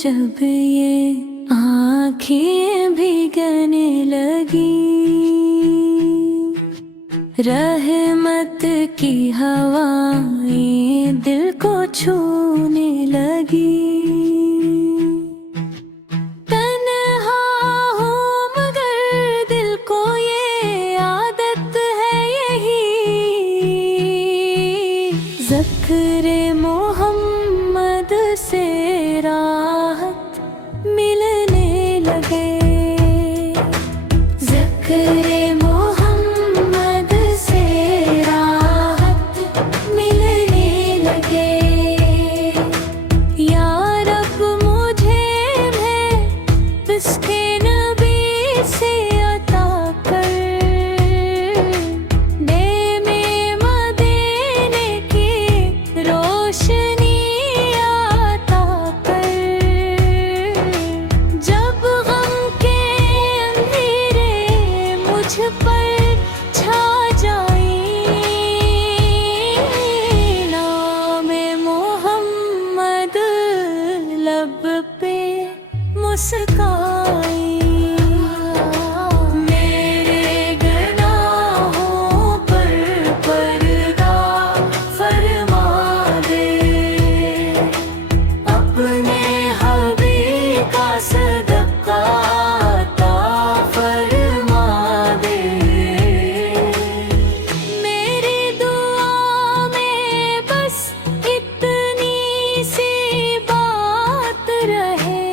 जब ये आँखें भीगने लगी, रहमत की हवाएं दिल को छूने लगी। तन्हा हूँ मगर दिल को ये आदत है यही, ज़िक्र मोहम्मद से राहत मिलने लगे। ज़िक्र मोहम्मद से राहत मिलने लगे। या रब मुझे भी इसके नबी से अता कर, दे में मदीने की रोशनी आता कर। जब गम के अंधेरे मुझ पर छा जाए, नाम मोहम्मद लब पे मुस्काए। मेरे गुनाहों पर पर्दा फरमा दे, अपने हबीब का सदका अता फरमा दे। मेरी दुआ में बस इतनी सी बात रहे,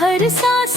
हर सांस